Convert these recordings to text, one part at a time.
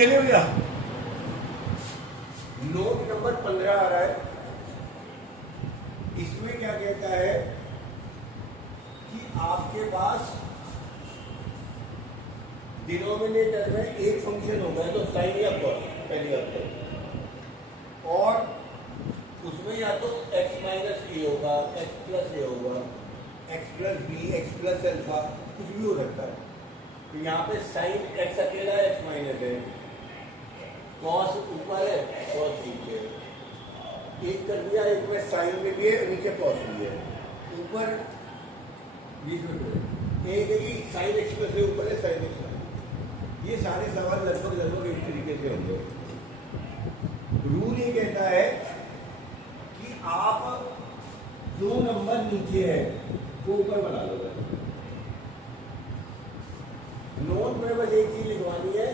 चलिए भैया, note number 15 आ रहा है। इसमें क्या कहता है कि आपके पास डिनोमिनेटर में एक फंक्शन होगा, तो साइन या कॉस पहली बात तो, और उसमें या तो x माइनस ए होगा, x प्लस ए होगा, x plus B, x plus alpha, कुछ भी हो सकता है। तो यहाँ पे साइन x अकेला है, x माइनस है, कॉस ऊपर है, कॉस नीचे है। एक कर दिया, एक में साइन में भी है, नीचे कॉस भी है, ऊपर बीच में एक है कि साइन एक्स प्लस है, ऊपर है साइन एक्स। ये सारे सवाल लगभग एक तरीके से होंगे। रूल ये कहता है कि आप जो नंबर नीचे है वो ऊपर बना लो। नोट में बस एक चीज लिखवानी है,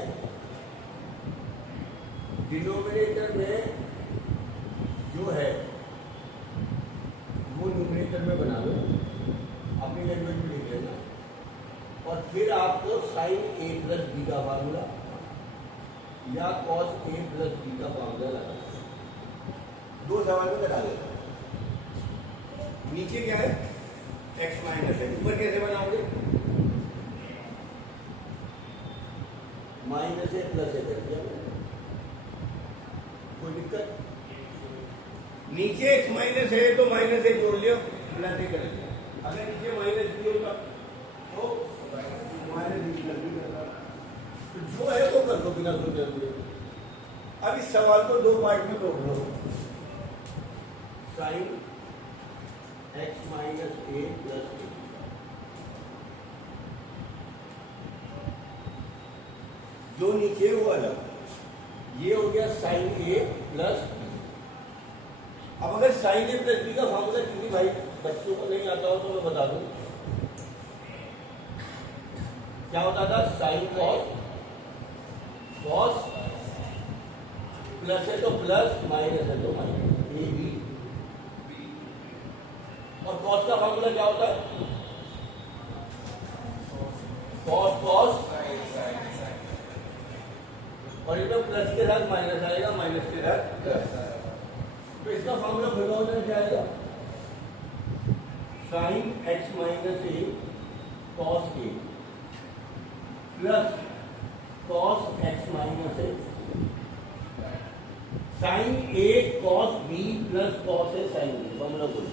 डिनोमिनेटर में जो है वो न्यूमरेटर में बना लो, अपनी लैंग्वेज में लिख लेना, और फिर आपको साइन ए प्लस बी का फार्मूला या कॉस ए प्लस बी का फार्मूला लगाना। दो सवाल में लगा देना। नीचे क्या है, एक्स माइनस है, ऊपर कैसे बनाओगे, माइनस ए प्लस ए कर दिया, कोई दिक्कत। नीचे एक्स माइनस है तो माइनस ए जोड़ लिया, प्लस ए कर दिया। अगर नीचे माइनस बी होगा तो माइनस बी प्लस बी करना, तो जो है वो कर दो बिना सोचे हुए। अब इस सवाल को दो पार्ट में तोड़ लो। साइन एक्स माइनस ए प्लस ए, जो नीचे वो अलग, ये हो गया साइन ए प्लस बी। अब अगर साइन ए प्लस बी का फॉर्मूला किसी भाई बच्चों को नहीं आता हो तो मैं बता दूं क्या होता था। साइन कॉस, कॉस प्लस है तो प्लस, माइनस है तो माइनस, ए बी। और कॉस का फॉर्मूला क्या होता है, कॉस कॉस, और एकदम प्लस के साथ माइनस आएगा, माइनस के साथ प्लस। तो इसका फॉर्मूला खुला होना क्या आएगा, sine x minus A cos A plus cos x minus A, sign A cos B plus cos A sine B. Formula बोल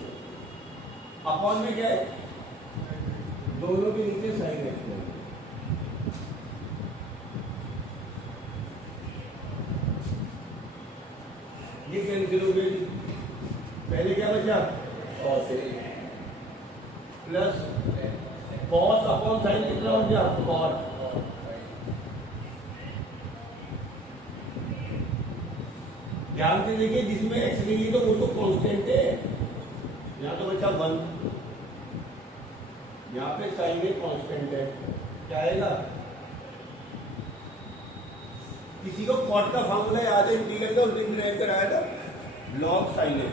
अपॉन में क्या है, दोनों के नीचे साइन एक्स है। ये कैंसिल हो गई, पहले क्या बचा, cos A plus cos upon sine कितना हो गया, कॉट। ध्यान से देखिए, जिसमें एक्स नहीं तो वो तो कांस्टेंट है, यहाँ तो बचा 1, यहाँ पे साइन ए कांस्टेंट है, क्या आएगा। किसी को कॉट का फॉर्मूला याद है, इंटीग्रल का उस दिन ड्राइव कराया था, लॉग साइन ए।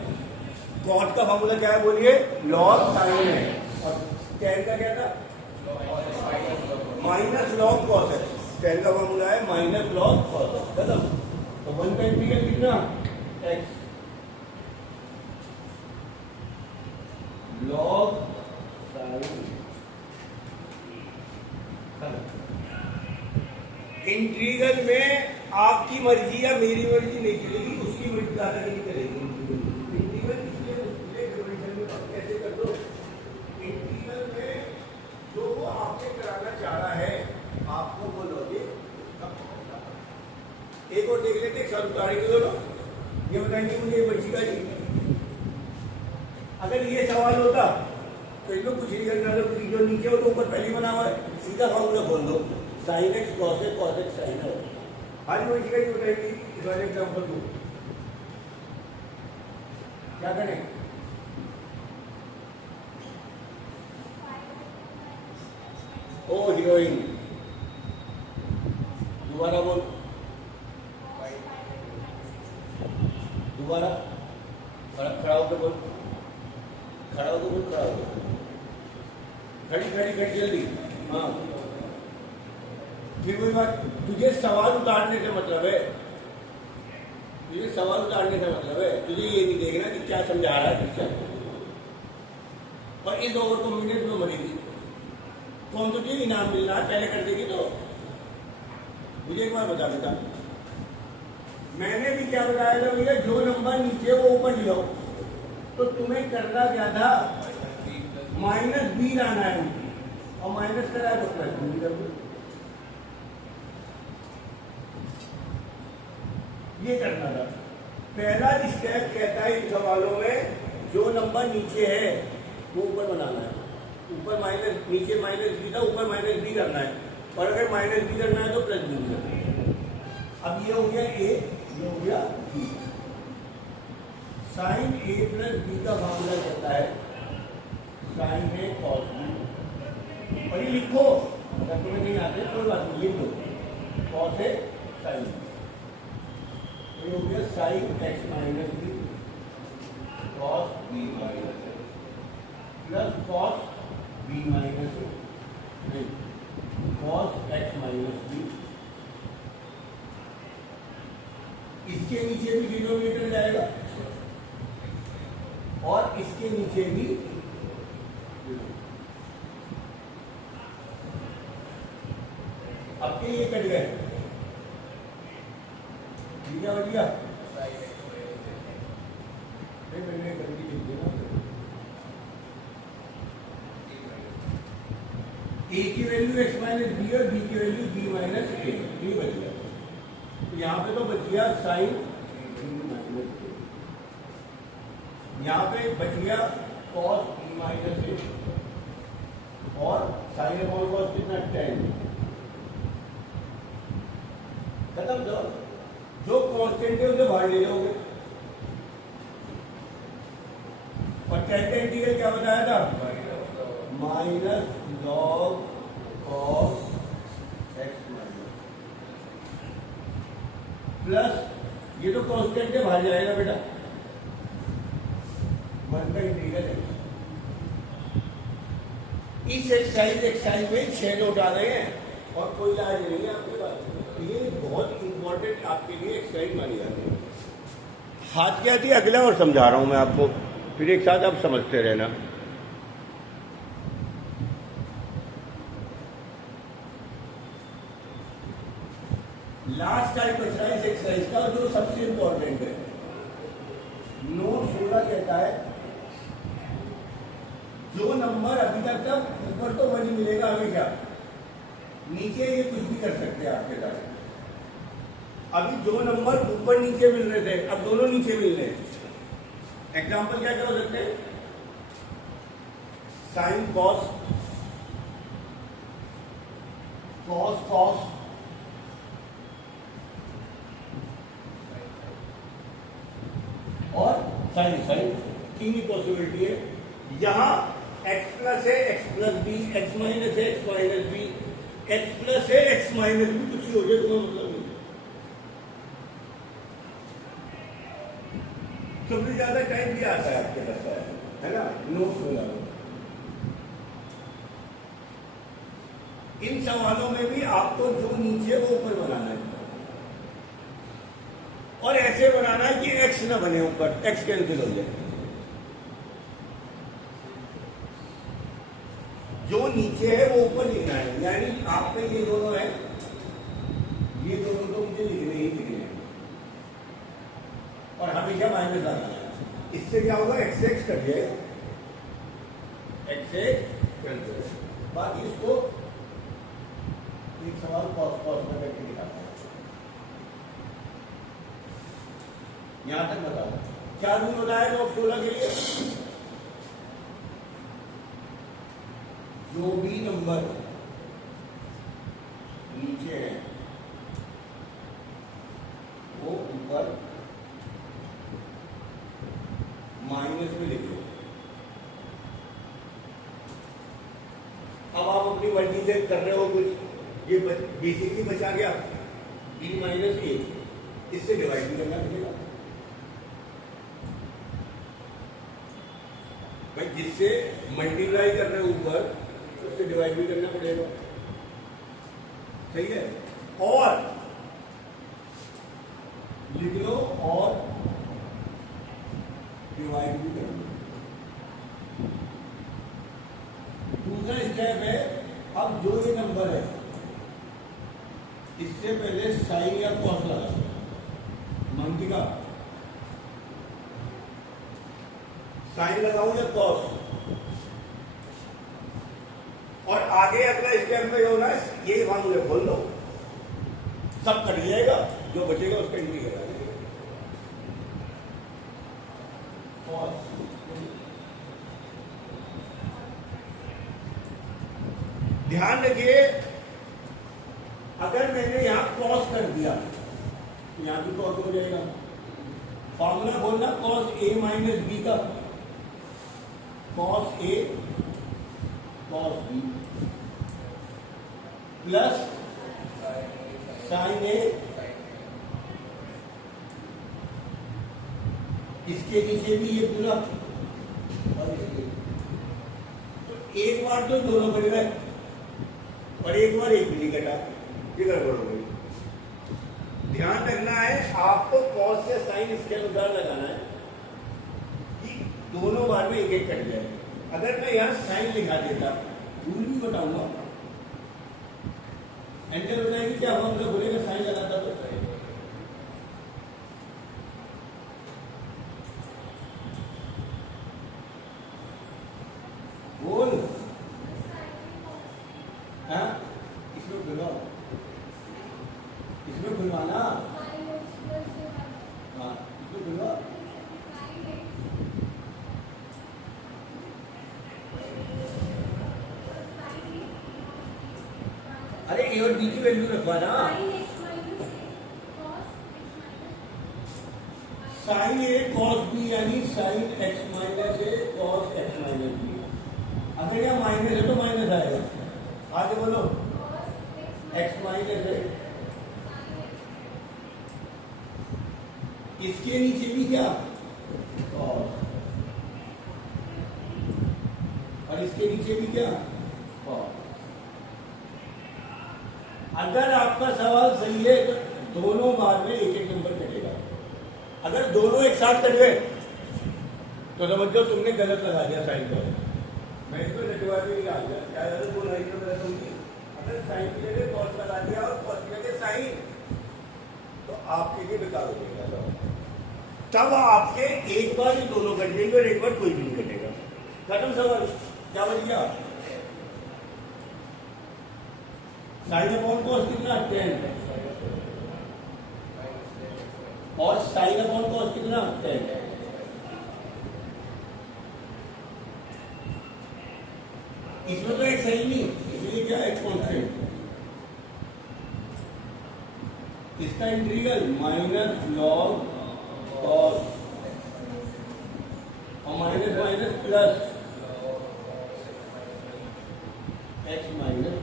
कॉट का फॉर्मूला क्या है बोलिए, लॉग साइन ए। और टैन का क्या था, माइनस लॉग कॉस है। टैन का फॉर्मूला है माइनस लॉग कॉस है, खत्म। तो 1 का इंटीग्रल कितना, एक्स लॉग साइन। इंटीग्रल में आपकी मर्जी या मेरी मर्जी नहीं चलेगी, उसकी मर्जी दादागिरी करेगी। इंटीग्रल इसलिए डिफरेंशियल में कैसे कर दो, इंटीग्रल में जो वो आपसे कराना चाह रहा है आपको वो लॉजिक। एक और देख लेते, एक उतारेंगे दोनों, ये बताएंगे मुझे बच्ची का जी। अगर ये सवाल होता तो इसमें कुछ नहीं करना था, जो नीचे हो तो ऊपर पहले बना हुआ है, सीधा फॉर्मूला बोल दो, sine x cos A, cos x sign है। आज बच्ची का जी बताएंगे, इस वाले एग्जाम्पल को क्या करें, ओ हीरोइन, दोबारा बोल, दोबारा खड़ा होकर बोल, खड़ा होकर बोल, खड़ा होकर, खड़ी खड़ी खड़ी जल्दी, हाँ फिर वही बात, तुझे सवाल उतारने से मतलब है, तुझे सवाल उतारने से मतलब है, तुझे ये नहीं देखना कि क्या समझा रहा है टीचर। और इस ओवर कॉन्फिडेंस में मरेगी कौन, तुझे इनाम मिलना पहले कर देगी। तो मुझे एक बार बता देता, मैंने भी क्या बताया था भैया, जो नंबर नीचे वो ऊपर ले आओ। तो तुम्हें करना क्या था, -b लाना है और माइनस करा है तो प्लस b कर दो। ये करना था। पहला स्टेप कहता है इन सवालों में, जो नंबर नीचे है वो ऊपर बनाना है। ऊपर माइनस, नीचे -b था, ऊपर -b करना है। और अगर -b करना है तो +b करना है। अब ये हो गया a, ये हो गया b। sin a + b का फार्मूला कहता है sin a cos b। और ये लिखो, अगर तुम्हें नहीं आते कोई बात नहीं, लिख लो cos a sin b। ये हो गया sin x - b cos b - a plus cos b - a नहीं cos x - b। इसके नीचे भी डिनोमिनेटर जाएगा और इसके नीचे भी। अब के ये कट गए, क्या बच गया, मैंने करके लिख दिया ना, a की वैल्यू x - b और b की वैल्यू b - a, ये बच गया। तो यहाँ पे तो बच गया sin b - a, यहाँ पे बच गया cos b - a और sin a cos कितना 10। खत्म। जो कांस्टेंट है उसे बाहर ले जाओगे। और tan का इंटीग्रल क्या बताया था, -log cos x प्लस ये तो कांस्टेंट है, बाहर जाएगा बेटा, 1 का इंटीग्रल है। इस एक्सरसाइज में 6 नोट आ रहे हैं और कोई इलाज नहीं है आपके पास। ये बहुत इंपॉर्टेंट आपके लिए एक्सरसाइज मानी जाती है। हाथ क्या थी अगला और समझा रहा हूं मैं आपको, फिर एक साथ आप समझते रहना। लास्ट टाइप एक्सरसाइज का जो सबसे इंपॉर्टेंट है, नोट 16 कहता है जो नंबर अभी तक ऊपर तो वही मिलेगा हमेशा, नीचे ये कुछ भी कर सकते हैं आपके साथ। अभी जो नंबर ऊपर नीचे मिल रहे थे अब दोनों नीचे मिल रहे हैं। एग्जाम्पल क्या कर सकते हैं, साइन कॉस, कॉस कॉस, और साइन साइन, तीन ही पॉसिबिलिटी है। यहां x प्लस है, x plus B, x minus है, x minus B, x plus है, x माइनस बी, कुछ ही हो जाए तो मतलब नहीं। सबसे ज्यादा टाइम भी आता है आपके पास, है ना, नोट्स में। इन सवालों में भी आपको जो नीचे वो ऊपर बनाना है, और ऐसे बनाना है कि x ना बने ऊपर, x कैंसिल हो जाए। जो नीचे है वो ऊपर लिखना है, यानी आप पे ये दोनों है, ये दोनों तो मुझे लिखने ही लिखने हैं और हमेशा माइनस आना है। इससे क्या होगा, एक्स एक्स कट जाएगा, एक्स एक्स कैंसिल। बाकी इसको एक सवाल कॉस कॉस में करके दिखाता हूं। यहां तक बताओ क्या रूल होता है नोट 16 के लिए। जो भी नंबर नीचे है वो ऊपर माइनस में लिखो। अब आप अपनी मर्जी से कर रहे हो कुछ, ये बेसिकली बचा गया b माइनस ए, इससे डिवाइड भी करना पड़ेगा भाई, जिससे मल्टीप्लाई कर रहे हो ऊपर उससे डिवाइड भी करना पड़ेगा। सही है, और लिख लो और डिवाइड भी कर लो। दूसरा स्टेप है, अब जो ये नंबर है इससे पहले साइन या कॉस लगा दो। मानती का साइन लगाऊं या कॉस, और आगे अगला स्टेप में जो ना यही फार्मूले खोल दो, सब कट जाएगा, जो बचेगा उसका इंटीग्रल आ जाएगा। ध्यान रखिए, अगर मैंने यहां कॉस कर दिया तो यहां भी कॉस हो जाएगा। फॉर्मूला बोलना कॉस ए माइनस बी का, cos A cos B plus sign ए, इसके नीचे भी ये पूरा, और इसके तो एक बार तो दोनों बन गए और एक बार एक भी नहीं कटा, ये गड़बड़ हो गई। ध्यान रखना है आपको कॉस से साइन इसके अनुसार लगाना है कि दोनों बार में एक एक कट जाए। अगर मैं यहां साइन लिखा देता, रूल भी बताऊंगा, एंटर बताएगी क्या हुआ, मतलब बोलेगा साइन लगाता तो बोल, हाँ इसमें खुलवाओ, इसमें खुलवाना, हाँ इसमें खुलवाओ। अरे ए और बी की वैल्यू रखवाना, साइन ए कॉस बी यानी साइन एक्स माइनस ए कॉस एक्स माइनस बी। अगर यहाँ माइनस है तो माइनस आएगा, आगे बोलो एक्स माइनस है, इसके नीचे भी क्या कॉस, और इसके नीचे भी क्या कॉस। अगर आपका सवाल सही है तो दोनों बार में एक एक नंबर कटेगा। अगर दोनों एक साथ कट गए तो समझ लो तुमने गलत लगा दिया साइन को। मैं इसको रटवा के नहीं आ गया, क्या गलत बोला है तो गलत होगी। अगर साइन की जगह कॉस लगा दिया और कॉस की जगह साइन, तो आपके लिए बेकार हो जाएगा। तब आपके एक बार ही दोनों कट जाएंगे और एक बार कोई भी नहीं कटेगा। खत्म सवाल, क्या बच गया? साइन अपॉन कॉस कितना 10 और साइन अपॉन कॉस कितना 10। इसमें तो एक सही नहीं, इसलिए क्या एक कॉन्स्टेंट, इसका इंटीग्रल माइनस लॉग कॉस और minus minus plus x minus,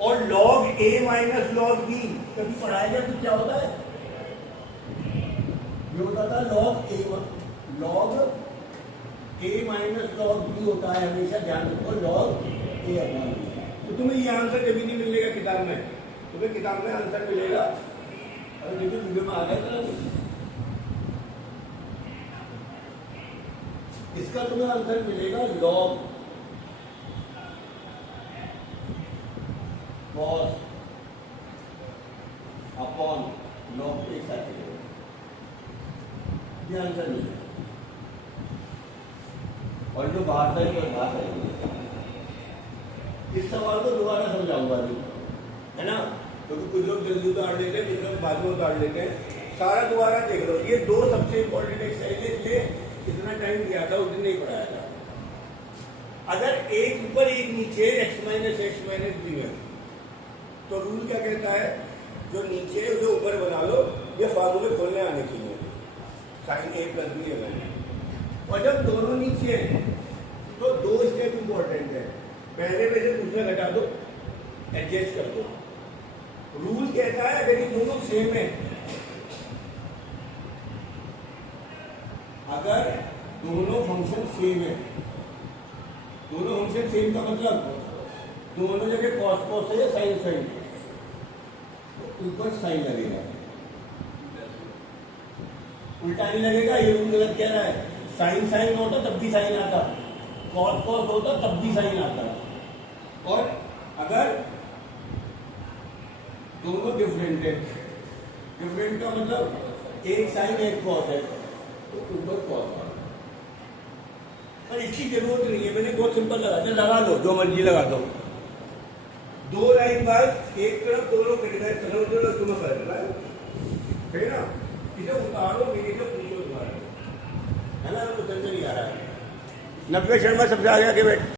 और लॉग ए माइनस लॉग बी कभी पढ़ाया गया तो क्या होता है, ये होता था लॉग ए माइनस लॉग बी होता है, हमेशा ध्यान रखो लॉग ए अपॉन बी। तो तुम्हें ये आंसर कभी नहीं मिलेगा किताब में, तुम्हें किताब में आंसर मिलेगा अगर देखो वीडियो में आ गया तो इसका तुम्हें आंसर मिलेगा लॉग कॉस अपॉन लॉग के साथ चलेगा, ये आंसर मिलेगा। और जो बाहर था ये बाहर रहेंगे। इस सवाल को दोबारा समझाऊंगा नहीं, है ना, क्योंकि कुछ लोग जल्दी उतार लेते हैं, कुछ लोग बाद में उतार लेते हैं। सारा दोबारा देख लो, ये दो सबसे इंपॉर्टेंट एक्सरसाइज है, कितना टाइम दिया था उस दिन नहीं पढ़ाया था। अगर एक ऊपर एक नीचे एक्स माइनस बी में, तो रूल क्या कहता है, जो नीचे उसे ऊपर बना लो, ये फार्मूले खोलने आने चाहिए, साइन ए प्लस बी लगाना। और जब दोनों नीचे हैं तो दो स्टेप इंपॉर्टेंट है, पहले में से दूसरा घटा दो, एडजस्ट कर दो। रूल कहता है अगर ये दोनों सेम है, अगर दोनों फंक्शन सेम है, दोनों फंक्शन सेम का मतलब दोनों जगह कॉस कॉस है या साइन साइन, तो ऊपर साइन लगेगा, उल्टा नहीं लगेगा। ये रूल गलत कह रहा है। साइन साइन होता तब भी साइन आता, कॉस कॉस होता तब भी साइन आता। और अगर दोनों डिफरेंट है, डिफरेंट का मतलब एक साइन एक कॉस है, तो ऊपर कॉस आ। पर इसकी जरूरत नहीं है, मैंने बहुत सिंपल लगा लो, जो मर्जी लगा दो। दो लाइन बाद एक तरफ दोनों क्रिटिसाइज करो, तुम्हें कर ना, इसे उतारो, मेरे से पूछो तुम्हारा, है ना? तो समझ नहीं आ रहा है। 90 शर्मा सबसे आगे आके बैठ।